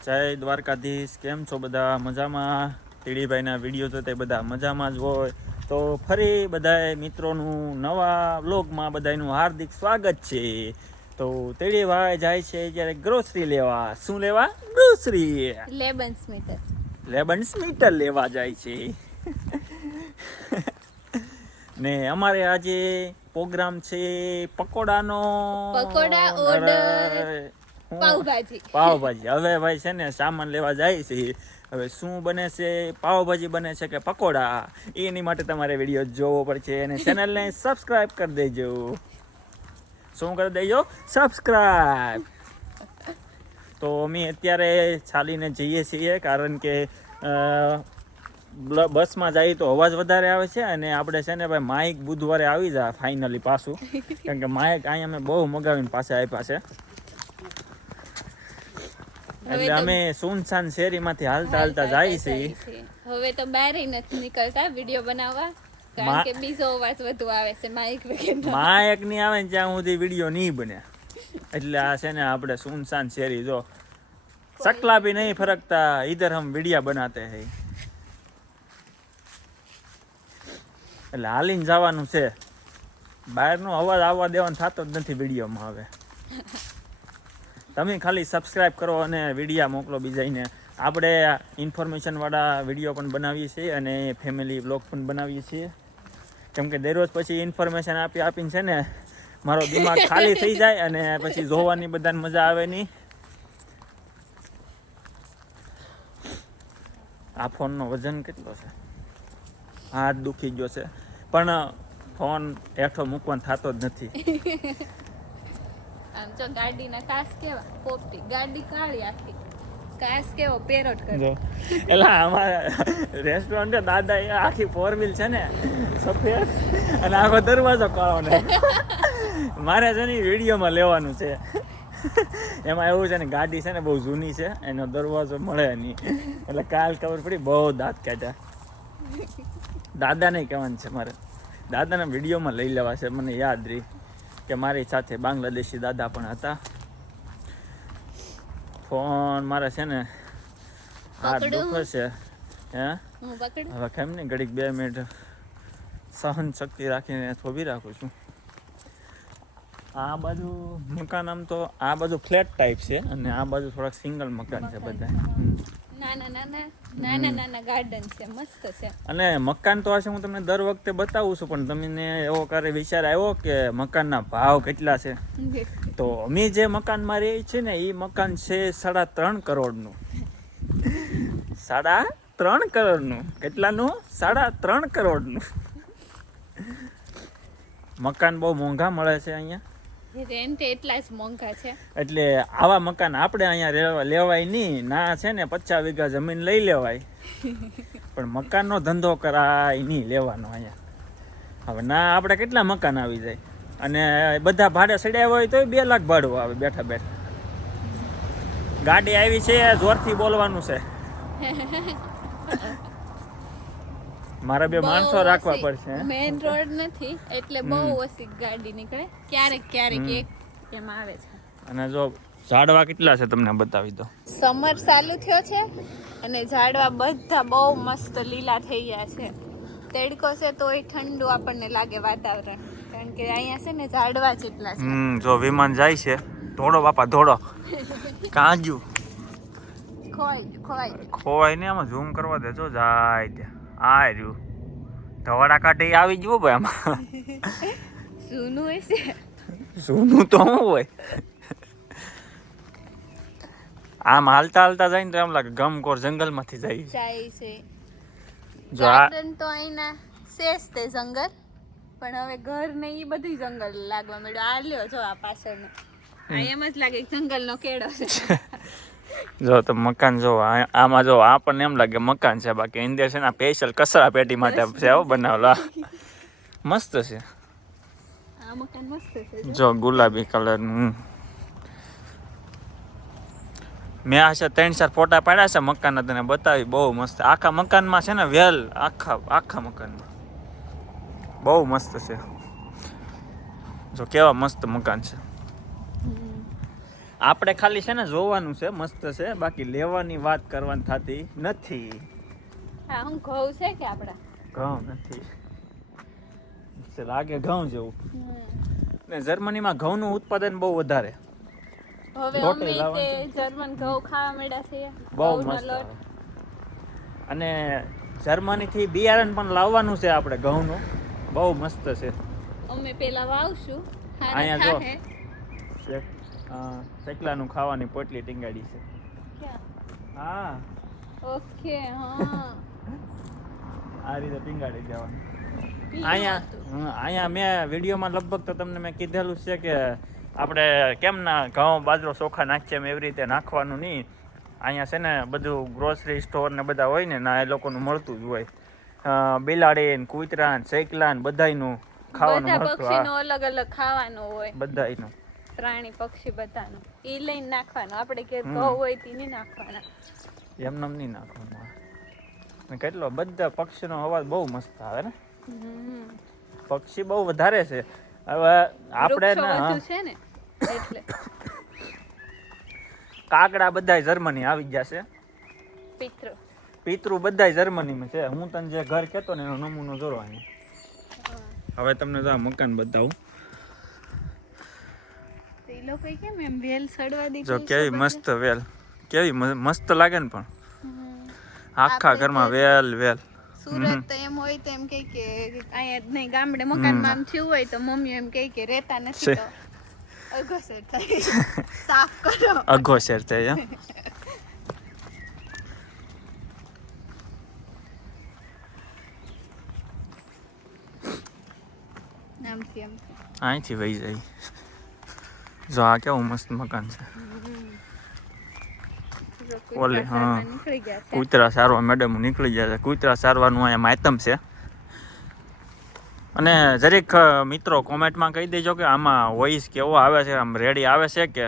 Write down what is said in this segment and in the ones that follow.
જય દ્વારકાધીશ. કેમ છો બધા? મજામાં? તીડીભાઈના વિડીયો તો તે બધા મજામાં જ હોય. તો ફરી બધા મિત્રોનું નવા વ્લોગમાં બધાનું હાર્દિક સ્વાગત છે. તો તીડીભાઈ જાય છે જ્યારે ગ્રોસરી લેવા. શું લેવા? ગ્રોસરી. લેબન્સ મીટર લેવા જાય છે. ને અમારે આજે પ્રોગ્રામ છે પકોડાનો. પકોડા ઓર્ડર પાવભાજી. હવે ભાઈ છે ને સામાન લેવા જાય છે. હવે શું બને છે? પાવભાજી બને છે કે પકોડા? એની માટે તમારે વિડીયો જોવો પડશે અને ચેનલને સબસ્ક્રાઇબ કરી દેજો. શું કરી દેજો? સબસ્ક્રાઇબ. તો અમે અત્યારે ચાલીને જઈએ છીએ કારણ કે બસમાં જઈએ તો અવાજ વધારે આવે છે અને આપણે છે ને ભાઈ માઇક બુધવારે આવી જાય ફાઇનલી પાછું, કારણ કે માઇક અહીંયા અમે બહુ મગાવીને પાસે આપ્યા છે. એટલે અમે સુનસાન શેરીમાંથી હાલતા જાય છે. હવે તો બહાર નથી નીકળતા વિડીયો બનાવવા, કારણ કે બીજો અવાજ વધુ આવે છે માઇક વગેરે. માઇક નહીં આવે ને ત્યાં સુધી વિડીયો નહીં બને. એટલે આ છે ને આપણે સુનસાન શેરી, જો ચકલા ભી નહીં ફરકતા, ઇધર હમ વિડિયા બનાતે હૈ. એટલે હાલીને જવાનું છે. બહારનો અવાજ આવવા દેવાનો થતો જ નથી વિડીયોમાં. હવે તમે ખાલી સબસ્ક્રાઇબ કરો અને વિડીયા મોકલો બીજાને. આપણે ઇન્ફોર્મેશનવાળા વિડીયો પણ બનાવીએ છીએ અને ફેમિલી વ્લોગ પણ બનાવીએ છીએ, કેમ કે દરરોજ પછી ઇન્ફોર્મેશન આપીને છે ને મારો દિમાગ ખાલી થઈ જાય અને પછી જોવાની બધાને મજા આવે નહીં. આ ફોનનો વજન કેટલો છે? હાથ દુખી ગયો છે, પણ ફોન હેઠો મૂકવાનો થતો જ નથી. આમ જો ગાડીના કાચ કેવા પોપટી, ગાડી કાળી આખી, કાચ કેવો પેરોટ કરે. એલા અમારા રેસ્ટોરન્ટ દાદા એ આખી 4 વ્હીલ છે ને સફેદ અને આખો દરવાજો કાળો ને. મારે છે ને વિડીયોમાં લેવાનું છે. એમાં એવું છે ને ગાડી છે ને બહુ જૂની છે, એનો દરવાજો મળે નહીં. એટલે કાલ ખબર પડી બહુ દાંત કાઢ્યા. દાદાને કહેવાનું છે મારે, દાદાના વિડીયોમાં લઈ લેવા છે. મને યાદ રહી કે મારી સાથે બાંગ્લાદેશી દાદા પણ હતા. ફોન મારે છે ને હાથ દુખે છે. હવે કેમ નહીં ઘડીક 2 મિનિટ સહન શક્તિ રાખીને થોભી રાખું છું. આ બાજુ મકાન આમ તો આ બાજુ ફ્લેટ ટાઈપ છે અને આ બાજુ થોડાક સિંગલ મકાન છે બધા. નાના ગાર્ડન છે, મસ્ત છે. અને મકાન તો હશે હું તમને દર વખતે બતાવું છું, પણ તમને એવો ક્યારે વિચાર આવ્યો કે મકાનના ભાવ કેટલા છે? તો અમે જે મકાનમાં રહીએ છીએ ને એ મકાન છે 3.5 કરોડનું. 3.5 કરોડનું. કેટલાનું? 3.5 કરોડનું. મકાન બહુ મોંઘા મળે છે અહીંયા. રેન્ટ એટલા જ મોંઘા છે. એટલે આવા મકાન આપણે અહીંયા લેવાય નહીં. ના છે ને 50 વીઘા જમીન લઈ લેવાય, પણ મકાનનો ધંધો કરાય નહીં લેવાનો અહીંયા. હવે ના આપણે કેટલા મકાન આવી જાય અને બધા ભાડે ચડ્યા હોય તો 2 લાખ ભાડું આવે બેઠા બેઠા. ગાડી આવી છે, જોરથી બોલવાનું છે. મારા 2 માણસો રાખવા પડશે. મેઇન રોડ નથી એટલે બહુ ઓછી ગાડી નીકળે, ક્યારેક એક એમ આવે છે. અને જો ઝાડવા કેટલા છે તમને બતાવી દો. સમર ચાલુ થયો છે અને ઝાડવા બધા બહુ મસ્ત લીલા થઈ ગયા છે. તડકો છે તોય ઠંડુ આપણને લાગે વાતાવરણ, કારણ કે અહીંયા છે ને ઝાડવા જેટલા છે. જો વિમાન જાય છે. ધોડો બાપા ધોડો. કાંજુ ખોવાય ને આમાં ઝૂમ કરવા દેજો. જાય ત્યાં આ રહ્યું ધવાડા કાઢી આવી ગયું ભાઈ. આમાં સૂનું હોય છે. સૂનું તો શું હોય? આમ હાલતા જાય ને તો એમ લાગે ગમકોર જંગલમાંથી જાય છે. જો આ તો અહીંના શેષ તે જંગલ, પણ હવે ઘર ને એ બધું જંગલ લાગવા માંડ્યું. આ લ્યો જો આ પાછળનો, આ એમ જ લાગે જંગલનો કેળો છે. જો તો મકાન જો આમાં જો આપણને એમ લાગે મકાન છે, બાકી અંદર છે ને સ્પેશિયલ કચરા પેટી માટે છે બનાવેલા. મસ્ત છે. આ મકાન મસ્ત છે. જો ગુલાબી કલરનું. મેં આ છે 3-4 ફોટા પાડ્યા છે મકાનના, તને બતાવી. બહુ મસ્ત. આખા મકાનમાં છે ને વેલ આખા મકાનમાં બહુ મસ્ત છે. જો કેવા મસ્ત મકાન છે. આપણે ખાલી છે ને જોવાનું છે, મસ્ત છે, બાકી લેવાની વાત કરવાની થતી નથી. હા હું ઘઉં છે કે આપડા ઘઉં નથી, લાગે ઘઉં જેવું. ને જર્મનીમાં ઘઉંનું ઉત્પાદન બહુ વધારે. હવે લોટે અમે લાવવાનું તે છે. જર્મન ઘઉં ખાવા મળ્યા છે. બહુ ઘઉંનો મસ્ત લોટ. આવે. અને જર્મનીથી બિયારણ પણ લાવવાનું છે આપણે ઘઉંનું, બહુ મસ્ત છે. અમે પેલા વાવશું. અહીંયા જો ચકલાનું ખાવાની પોટલી ટીંગાડી છે. હા ઓકે હા આ રીતે ટીંગાડી દેવાનું. અહીંયા મેં વિડીયોમાં લગભગ તો તમને મેં કીધેલું છે કે આપણે કેમ ના ઘઉં બાજરો ચોખા નાખીએ એમ એવી રીતે નાખવાનું નહીં. અહીંયા છે ને બધું ગ્રોસરી સ્ટોર ને બધા હોય ને ના એ લોકોનું મળતું જ હોય. બિલાડી ને કૂતરા ને ચકલા ને બધાયનું ખાવાનું બધા મળતું. પક્ષીનો અલગ અલગ ખાવાનું હોય, બધાયનું પ્રાણી પક્ષી બધાનું ઈ લઈને નાખવાનું. આપણે કે ઘઉં હોય તે નહીં નાખવાના, એમને નહીં નાખવાનું. કેટલો બધા પક્ષીનો અવાજ બહુ મસ્ત આવે ને, પક્ષી બહુ વધારે છે. હવે આપણે છે ને એટલે કાગડા બધાય જર્મની આવી ગયા છે. પિતૃ બધાય જર્મનીમાં છે. હું તને જે ઘર કહેતો ને એનો નમૂનો જોરો અહીંયા. હવે તમને તો આ મકાન બતાવું. એ લોકો કેમ એમ વેલ સડવા દીધી જો કેવી મસ્ત વેલ, કેવી મસ્ત લાગે ને. પણ આખા ઘરમાં વેલ વેલ. સુરત તો એમ હોય તો એમ કે અહીંયા નહીં ગામડે મકાનમાં આમ થયું હોય તો મમ્મી એમ કે રહેતા નથી તો અઘોસર થાય, સાફ કરો. અઘોસર થાય. અહીંથી વહી જાય. જો આ કેવું મસ્ત મકાન છે. ઓલે હા કૂતરા સારવા મેડમ નીકળી ગયા છે. કૂતરા સારવાનું અહીંયા માતમ છે. અને જરીક મિત્રો કોમેન્ટમાં કહી દેજો કે આમાં વોઇસ કેવો આવે છે, આમ રેડી આવે છે કે.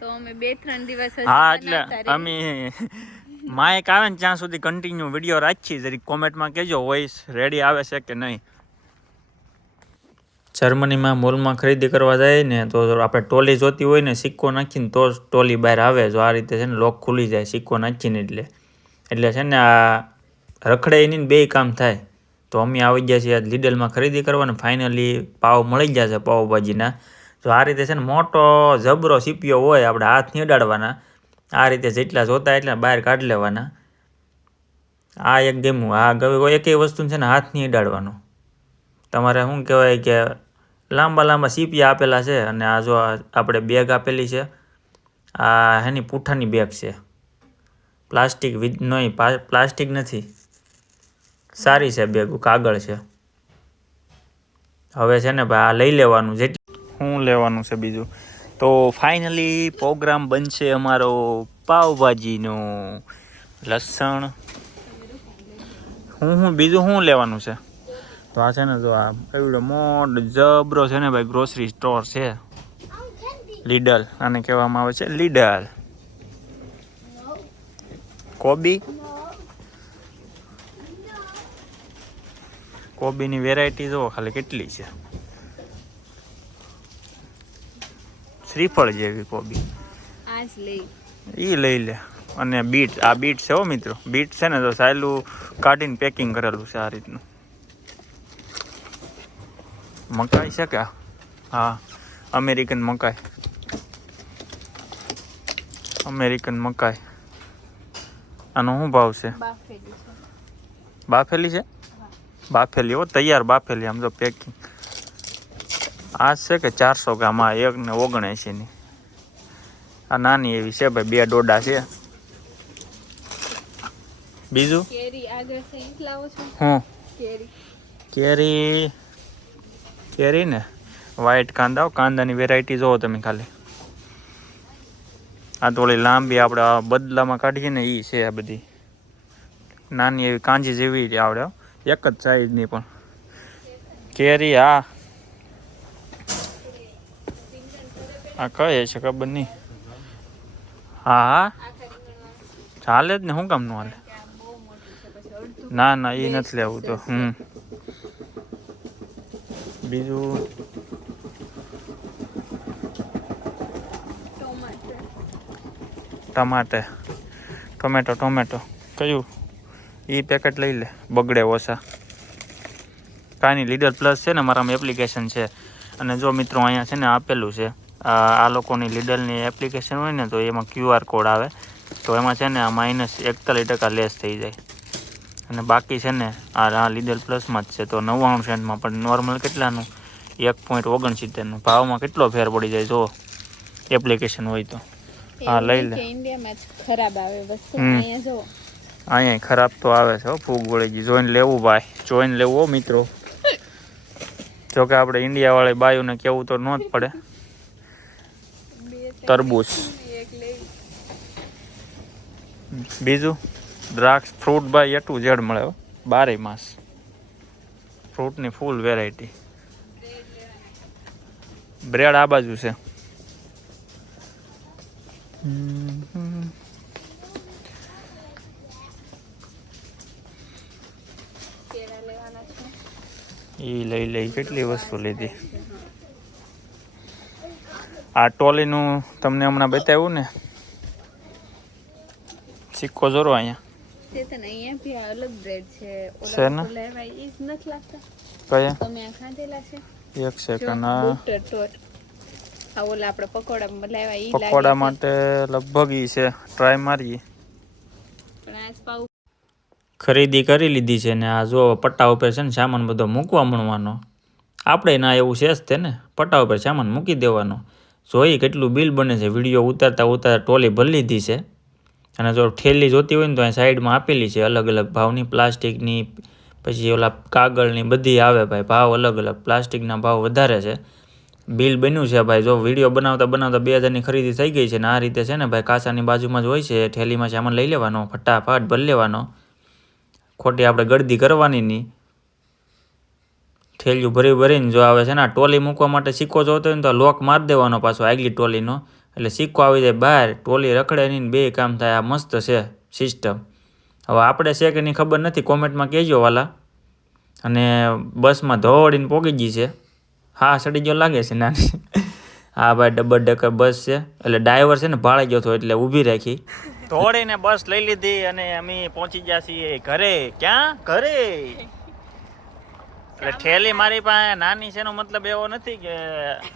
તો અમે 2-3 દિવસ હા એટલે અમે માઇક આવે ને ત્યાં સુધી કન્ટિન્યુ વિડીયો રાખીએ. જરીક કોમેન્ટમાં કહેજો વોઇસ રેડી આવે છે કે નહીં. જર્મનીમાં મોલમાં ખરીદી કરવા જાય ને તો આપણે ટોલી જોતી હોય ને સિક્કો નાખીને તો જ ટોલી બહાર આવે. જો આ રીતે છે ને લોક ખુલી જાય સિક્કો નાખીને એટલે છે ને આ રખડે નહીં, બે કામ થાય. તો અમે આવી ગયા છીએ લીડલમાં ખરીદી કરવાને. ફાઇનલી પાવ મળી ગયા છે પાવભાજીના. તો આ રીતે છે ને મોટો જબરો સીપિયો હોય, આપણે હાથ નહીં અડાડવાના. આ રીતે જેટલા જોતા એટલા બહાર કાઢી લેવાના. આ એક ગેમું. આ એકેય વસ્તુ છે ને હાથ નહીં અડાડવાનો. તમારે શું કહેવાય કે લાંબા લાંબા સીપિયા આપેલા છે. અને આ જો આપણે બેગ આપેલી છે, આ એની પૂઠાની બેગ છે. પ્લાસ્ટિક નહીં, પ્લાસ્ટિક નથી, સારી છે બેગ, કાગળ છે. હવે છે ને ભાઈ આ લઈ લેવાનું. શું લેવાનું છે બીજું તો ફાઇનલી પ્રોગ્રામ બનશે અમારો પાવભાજીનો. લસણ બીજું શું લેવાનું છે તો આ છે ને જો આ એવડો મોટો જબરો છે ને ભાઈ ગ્રોસરી સ્ટોર છે. લીડલ આને કહેવામાં આવે છે, લીડલ. કોબીની વેરાયટી જુઓ ખાલી કેટલી છે. શ્રીફળ જેવી કોબી ઈ લઈ લે. અને બીટ, આ બીટ છે હો મિત્રો. બીટ છે ને તો સાયલું કાઢીને પેકિંગ કરેલું છે આ રીતનું. મકાઈ છે કે હા અમેરિકન મકાઈ. આનો શું ભાવ છે? બાફેલી છે? બાફેલી હો, તૈયાર બાફેલી. આમ તો પેકિંગ આ છે કે 400 ગ્રામ. આ 1.79 આ નાની એવી છે ભાઈ, 2 ડોડા છે. બીજું હું કેરી ને વ્હાઈટ કાંદા. કાંદાની વેરાયટી જોવો તમે ખાલી. આ તો ઓલી લાંબી આપણે બદલામાં કાઢીએ ને એ છે. આ બધી નાની એવી કાંજી જેવી આવડે, એક જ સાઈઝની પણ કેરી. આ કઈ છે ખબર નહીં. હા ચાલે જ ને, શું કામ નું હાલે? ના એ નથી લેવું તો. બીજું ટોમેટો કયું એ પેકેટ લઈ લે, બગડે ઓછા. કાંઈ નહીં, લીડર પ્લસ છે ને મારામાં એપ્લિકેશન છે. અને જો મિત્રો અહીંયા છે ને આપેલું છે, આ લોકોની લીડરની એપ્લિકેશન હોય ને તો એમાં QR કોડ આવે, તો એમાં છે ને આ -41% લેસ થઈ જાય. અને બાકી છે ને આ લીડર પ્લસમાં જ છે, તો 99 સેન્ટમાં. પણ નોર્મલ કેટલાનું? 1.69નું. ભાવમાં કેટલો ફેર પડી જાય જો એપ્લિકેશન હોય તો. હા લઈ લે. ઇન્ડિયામાં જ ખરાબ આવે વસ્તુ, અહીંયા જો અહીંયા ખરાબ તો આવે છે, ફૂગ વળી ગઈ. જોઈને લેવું ભાઈ, જોઈને લેવું હો મિત્રો. જોકે આપણે ઇન્ડિયા વાળી બાયુને કેવું તો ન જ પડે. તરબૂચ, બીજું દ્રાક્ષ, fruit by A to Z મળે, 12 માસ ફ્રૂટની ફૂલ વેરાયટી. બ્રેડ આ બાજુ છે. એ લઈ કેટલી વસ્તુ લીધી. આ ટોલીનું તમને હમણાં બતાવ્યું ને, સિક્કો જોરો અહીંયા. અહીંયા બી અલગ બ્રેડ છે. છે ને? લેવા ઈ જ નથી લાગતા. કયા? તમે આ ખાધેલા છે? એક સેકન્ડ. આ ઓલા આપણે પકોડા લેવા ઈ લાગે. પકોડા માટે લગભગ ઈ છે, ટ્રાય મારીએ. પણ આજ પાઉં ખરીદી કરી લીધી છે ને આ જો પટ્ટા ઉપર છે ને સામાન બધો મૂકવા મળવાનો. આપણે ના એવું છે જ તે ને, પટ્ટા ઉપર સામાન મૂકી દેવાનો. જોઈ કેટલું બિલ બને છે. વિડીયો ઉતારતા ટોલી ભરી લીધી છે. અને જો ઠેલી જોતી હોય ને તો અહીં સાઈડમાં આપેલી છે અલગ અલગ ભાવની, પ્લાસ્ટિકની, પછી ઓલા કાગળની, બધી આવે ભાઈ, ભાવ અલગ અલગ. પ્લાસ્ટિકના ભાવ વધારે છે. બિલ બન્યું છે ભાઈ. જો વિડીયો બનાવતા 2000ની ખરીદી થઈ ગઈ છે ને આ રીતે છે ને ભાઈ, કાસાની બાજુમાં જ હોય છે. ઠેલીમાં સામાન લઈ લેવાનો, ફટાફટ ભરી લેવાનો, ખોટી આપણે ગળદી કરવાની નહીં. ઠેલિયું ભરીને જો આવે છે ને આ ટોલી મૂકવા માટે સિક્કો જોતો હોય ને તો લોક મારી દેવાનો પાછો આગલી ટોલીનો, એટલે સિક્કો આવી જાય બહાર. ટોલી રખડે નહીં, 2 કામ થાય. આ મસ્ત છે સિસ્ટમ. હવે આપણે છે કે નહીં ખબર નથી, કોમેન્ટમાં કહેજો વાલા. અને બસમાં ધોડીને પોગી ગઈ છે. હા સડી ગયો લાગે છે નાની. હા ભાઈ, ડબલ ડેકર બસ છે, એટલે ડ્રાઈવર છે ને ભાળાઈ ગયો હતો એટલે ઊભી રાખી. ધોડીને બસ લઈ લીધી અને અમે પહોંચી ગયા છીએ ઘરે. ક્યાં? ઘરે. એટલે ઠેલી મારી પાસે નાની છે એનો મતલબ એવો નથી કે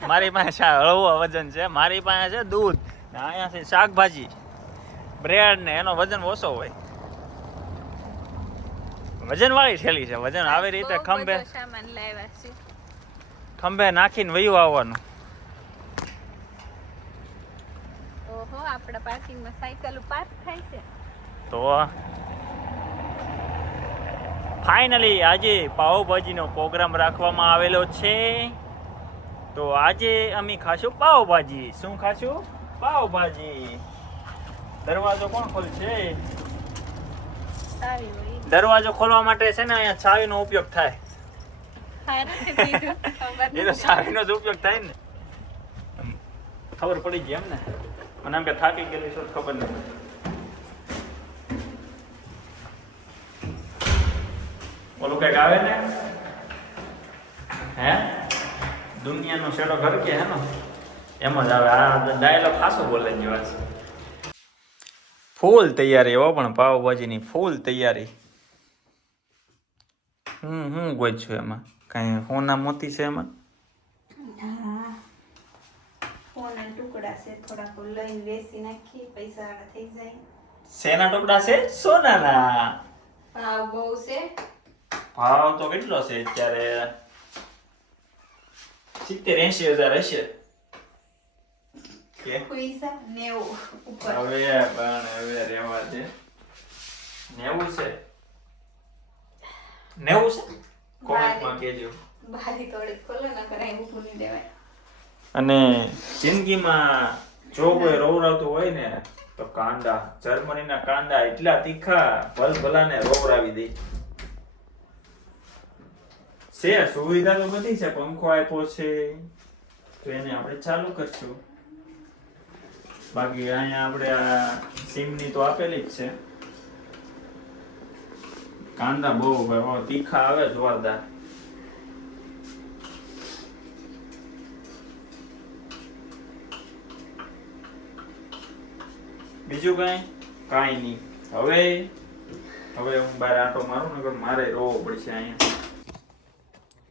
મારી પાસે હળવો વજન છે. મારી પાસે છે દૂધ, અહીંયા છે શાકભાજી, બ્રેડ ને એનો વજન ઓછો હોય. વજન વાળી ઠેલી છે. વજન આવી રીતે ખંભે નાખીને વયું આવવાનું. ઓહો, આપણા પાર્કિંગમાં સાયકલ પાર્ક થાય છે. તો ફાઇનલી આજે પાવભાજીનો પ્રોગ્રામ રાખવામાં આવેલો છે. તો આજે અમે ખાશું પાવભાજી. શું ખાશું? પાવભાજી. દરવાજો કોણ ખોલશે? દરવાજો ખોલવા માટે છે ને અહીંયા ચાવીનો ઉપયોગ થાય. એ તો ચાવીનો જ ઉપયોગ થાય ને. ખબર પડી ગઈ એમ ને? મને એમ કે થાકી ગયેલી શું ખબર નહીં. ઓલું કઈક આવે ને, હે દુનિયાનો શેડો ઘર કે હે ને, એમ જ આવે. આ ડાયલોગ ખાસો બોલે જેવા છે. ફૂલ તૈયારી હો, પણ પાવભાજીની ફૂલ તૈયારી. હું ગોઈ છું એમાં? કઈ હોના મોતી છે એમાં? સોના ટુકડા છે, થોડાક લઈને વેચી નાખી, પૈસા થઈ જાય. શેના ટુકડા છે? સોનાના. ભાવ બહુ છે. ભાવ તો કેટલો છે અત્યારે? 70-80 હજાર હશે. પૈસા 90 ઉપર. હવે રેવા દે. 90 છે. 90 છે? કોમેન્ટમાં કહેજો. બારી થોડી ખોલો ના કરાય, ઊભું નહીં દેવાય. અને જિંદગીમાં જો કોઈ રોવરાવતું હોય ને તો કાંદા, જર્મનીના કાંદા એટલા તીખા ભલભલાને રોવરાવી દે છે. સુવિધા તો બધી છે, પંખો આપ્યો છે તો એને આપણે ચાલુ કરશું. બાકી અહીંયા આપણે આ સિમની તો આપેલી જ છે. કાંદા બહુ તીખા આવે જોરદાર. બીજું કાંઈ નહીં. હવે હું બહાર આંટો મારું ને મારે રોવો પડશે અહીંયા.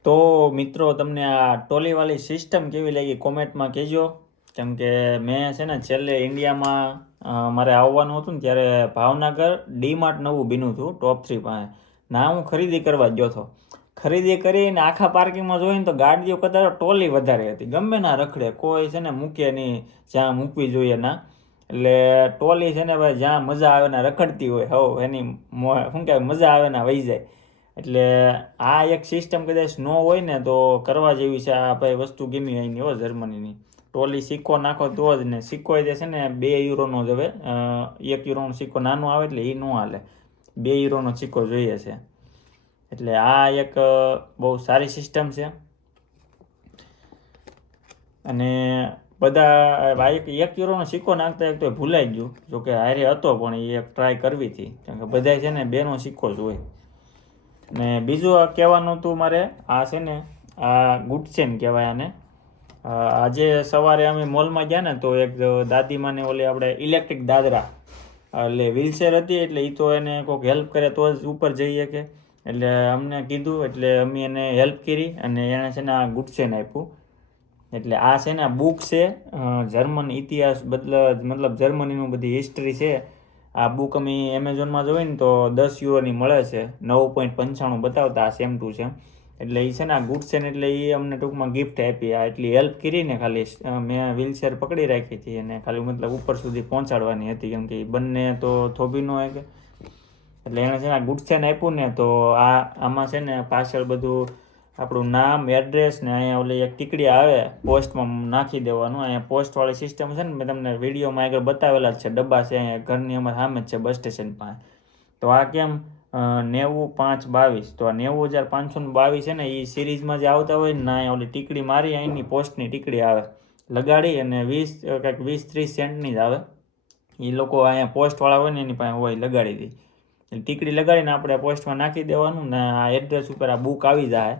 તો મિત્રો તમને આ ટોલીવાળી સિસ્ટમ કેવી લાગી કોમેન્ટમાં કહેજો. કેમ કે મેં છે ને છેલ્લે ઇન્ડિયામાં મારે આવવાનું હતું ને ત્યારે ભાવનગર ડીમાર્ટ નવું બન્યું હતું ટોપ 3 પાસે ના હું ખરીદી કરવા ગયો હતો. ખરીદી કરીને આખા પાર્કિંગમાં જોઈને તો ગાડીઓ કદાચ ટોલી વધારે હતી. ગમે ના રખડે, કોઈ છે ને મૂકે નહીં જ્યાં મૂકવી જોઈએ ના. એટલે ટોલી છે ને ભાઈ જ્યાં મજા આવે ને રખડતી હોય હવ એની શું કહેવાય મજા આવે ને વહી જાય. એટલે આ એક સિસ્ટમ કદાચ ન હોય ને તો કરવા જેવી છે. આ ભાઈ વસ્તુ ગમી અહીંની હો જર્મનીની. ટોલી સિક્કો નાખો તો જ ને સિક્કો જે છે ને 2 યુરોનો જ હવે 1 યુરોનો સિક્કો નાનો આવે એટલે એ ન હાલે. 2 યુરોનો સિક્કો જોઈએ છે. એટલે આ એક બહુ સારી સિસ્ટમ છે. અને બધા 1 યુરોનો સિક્કો નાખતા એક તો ભૂલાઈ ગયું. જોકે હારે હતો પણ એ એક ટ્રાય કરવી હતી. કારણ કે બધા છે ને 2નો સિક્કો જ હોય. ને બીજું આ કહેવાનું હતું મારે, આ છે ને આ ગુડચેન કહેવાય આને. આજે સવારે અમે મોલમાં ગયા ને તો એક દાદીમાને ઓલી આપણે ઇલેક્ટ્રિક દાદરા એટલે વ્હીલચેર હતી એટલે એ તો એને કોઈક હેલ્પ કરે તો જ ઉપર જઈએ કે. એટલે અમને કીધું એટલે અમે એને હેલ્પ કરી અને એણે છે ને આ ગુડચેન આપ્યું. એટલે આ છે ને બુક છે જર્મન ઇતિહાસ મતલબ જર્મનીનું બધી હિસ્ટ્રી છે. આ બુક અમે એમેઝોનમાં જોઈ ને તો 10 યુરોની મળે છે. 9.95 બતાવતા સેમ ટુ સેમ. એટલે એ છે ને આ ગુડચેન એટલે એ અમને ટૂંકમાં ગિફ્ટ આપી. આ એટલી હેલ્પ કરીને ખાલી મેં વ્હીલચેર પકડી રાખી હતી અને ખાલી મતલબ ઉપર સુધી પહોંચાડવાની હતી. કેમ કે બંને તો થોભી ન હોય કે. એટલે એણે છે ને આ ગુડચેન આપ્યું ને તો આમાં છે ને પાછળ બધું આપણું નામ એડ્રેસ ને અહીંયા ઓલી એક ટીકડી આવે પોસ્ટમાં નાખી દેવાનું. અહીંયા પોસ્ટવાળી સિસ્ટમ છે ને મેં તમને વિડીયોમાં આગળ બતાવેલા જ છે. ડબ્બા છે અહીંયા ઘરની અમારે સામે જ છે બસ સ્ટેશન પાસે. તો આ કેમ 90,522 તો આ 90,522 છે ને એ સિરીઝમાં જે આવતા હોય ને અહીંયા ઓલી ટીકડી મારી અહીંની પોસ્ટની ટીકડી આવે લગાડી અને 20-30 સેન્ટની જ આવે. એ લોકો અહીંયા પોસ્ટવાળા હોય ને એની પાસે હોય લગાડી દે. ટીકડી લગાડીને આપણે પોસ્ટમાં નાખી દેવાનું ને આ એડ્રેસ ઉપર આ બુક આવી જાય.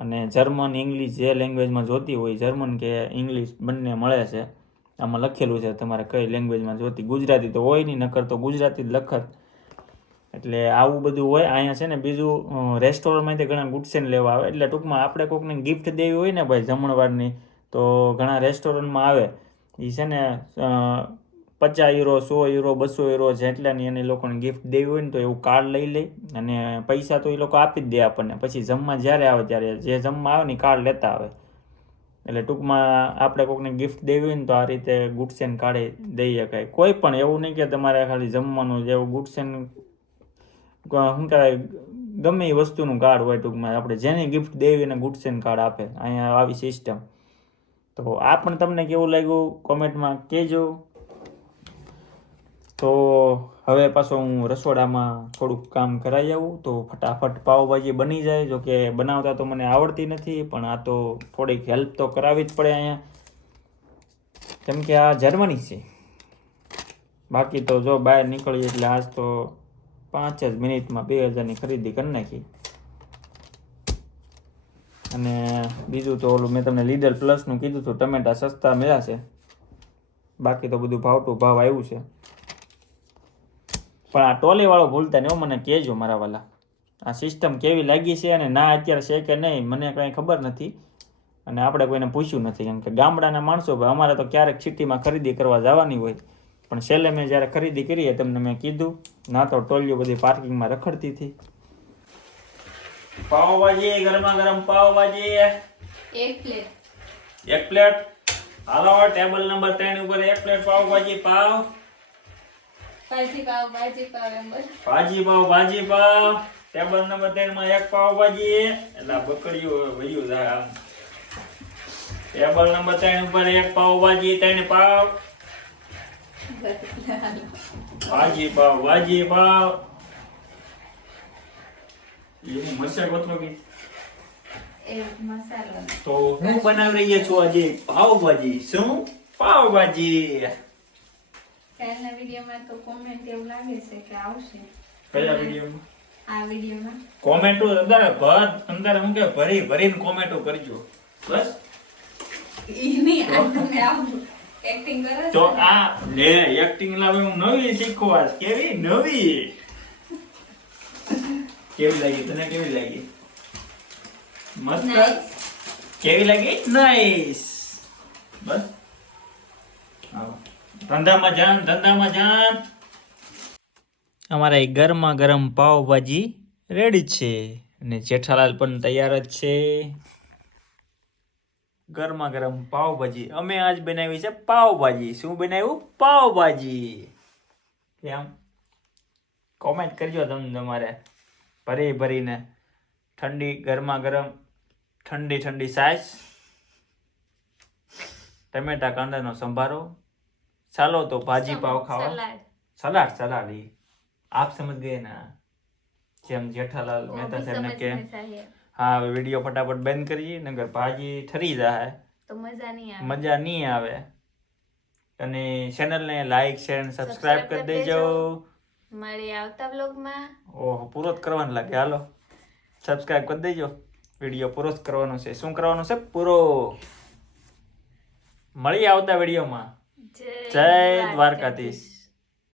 અને જર્મન ઇંગ્લિશ જે લેંગ્વેજમાં જોતી હોય જર્મન કે ઇંગ્લિશ બંને મળે છે. આમાં લખેલું છે તમારે કઈ લેંગ્વેજમાં જોતી. ગુજરાતી તો હોય નહીં, નકર તો ગુજરાતી જ લખત. એટલે આવું બધું હોય અહીંયા છે ને. બીજું રેસ્ટોરન્ટમાંથી ઘણા ગુડચેન લેવા આવે. એટલે ટૂંકમાં આપણે કોઈકને ગિફ્ટ દેવી હોય ને ભાઈ જમણવારની તો ઘણા રેસ્ટોરન્ટમાં આવે એ છે ને 50 યુરો 100 યુરો 200 યુરો જેટલાની એને લોકોને ગિફ્ટ દેવી હોય ને તો એવું કાર્ડ લઈ લે અને પૈસા તો એ લોકો આપી જ દે આપણને. પછી જમવા જ્યારે આવે ત્યારે જે જમવા આવે ને કાર્ડ લેતા આવે. એટલે ટૂંકમાં આપણે કોઈકને ગિફ્ટ દેવી હોય ને તો આ રીતે ગુડચેન કાઢી દઈ શકાય. કોઈ પણ એવું નહીં કે તમારે ખાલી જમવાનું જેવું ગુડચેન શું કહેવાય ગમે એ વસ્તુનું કાર્ડ હોય. ટૂંકમાં આપણે જેને ગિફ્ટ દેવી એને ગુડચેન કાર્ડ આપે. અહીંયા આવી સિસ્ટમ. તો આ પણ તમને કેવું લાગ્યું કોમેન્ટમાં કહેજો. તો હવે પાછો હું રસોડામાં થોડુંક કામ કરાવી આવું તો ફટાફટ પાવભાજી બની જાય. જો કે બનાવતા તો મને આવડતી નથી પણ આ તો થોડીક હેલ્પ તો કરાવી જ પડે અહીંયા. કેમ કે આ જર્મની છે. બાકી તો જો બહાર નીકળીએ એટલે આજ તો 5 જ મિનિટમાં 2000ની ખરીદી કરી નાખી. અને બીજું તો ઓલું મેં તમને લીડર પ્લસનું કીધું હતું ટમેટા સસ્તા મળ્યા છે. બાકી તો બધું ભાવ ટુ ભાવ આવ્યું છે. પણ આ ટોલીવાળો ભૂલતા નહીં મને કહેજો મારા વાલા આ સિસ્ટમ કેવી લાગી છે અને ના અત્યારે છે કે નહીં મને કંઈ ખબર નથી. અને આપણે કોઈને પૂછ્યું નથી. કેમ કે ગામડાના માણસો ભાઈ અમારે તો ક્યારેક સિટીમાં ખરીદી કરવા જવાની હોય. પણ છેલ્લે મેં જ્યારે ખરીદી કરી તમને મેં કીધું ના તો ટોલીઓ બધી પાર્કિંગમાં રખડતી હતી. પાવભાજી ગરમા ગરમ પાવભાજી 1 પ્લેટ. હાલો ટેબલ નંબર 3 ઉપર 1 પ્લેટ પાવભાજી પાવ. ભાજી પાવ ટેબલ નંબર 3 માં 1 પાવભાજી. એટલે બકડીઓ વયું જાય આમ. ટેબલ નંબર 3 ઉપર 1 પાવભાજી 3 પાવ. ભાજી પાવ એ મસાલો ગોતલો કે તો હું બનાવી રહી છું આજે પાવભાજી. શું પાવભાજી? કાલના વિડિયોમાં તો કોમેન્ટ એવું લાગે છે કે આવશે. કયા વિડિયોમાં? આ વિડિયોમાં કોમેન્ટો અંદર હું કે ભરીને કોમેન્ટો કરજો બસ. ઈ નહીં આ તમે આવું એક્ટિંગ કરો તો આ લે એક્ટિંગ લાવે હું નવી શીખવા કેવી નવી કેવી લાગી તને કેવી લાગી મસ્ત કેવી લાગી નાઈસ બસ આવો ધંધામાં જાન અમારા ગરમા ગરમ પાવભાજી રેડી છે અને જેઠાલાલ પણ તૈયાર જ છે ગરમા ગરમ પાવભાજી અમે આજ બનાવી છે પાવભાજી શું બનાવ્યું પાવભાજી કેમ કોમેન્ટ કરજો તમે તમારે ભરીને ઠંડી ગરમા ગરમ ઠંડી સાસ ટમેટા કાંદાનો સંભારો ચાલો તો ભાજી પાવ ખાવા સલાડ आप समझ गए ना જેમ જેઠાલાલ મહેતા સાહેબને કે હા હવે વિડીયો ફટાફટ બંધ કરીએ નગર ભાજી ઠરી જાય તો મજા નહીં આવે અને ચેનલને લાઈક શેર અને સબસ્ક્રાઇબ કરી દેજો મળી આવતા વ્લોગમાં ઓહો પૂરો જ કરવાનું લાગે હાલો સબસ્ક્રાઇબ કરી દેજો વિડીયો પૂરો જ કરવાનો છે શું કરવાનું છે પૂરો મળી આવતા વિડીયોમાં જય દ્વારકાધીશ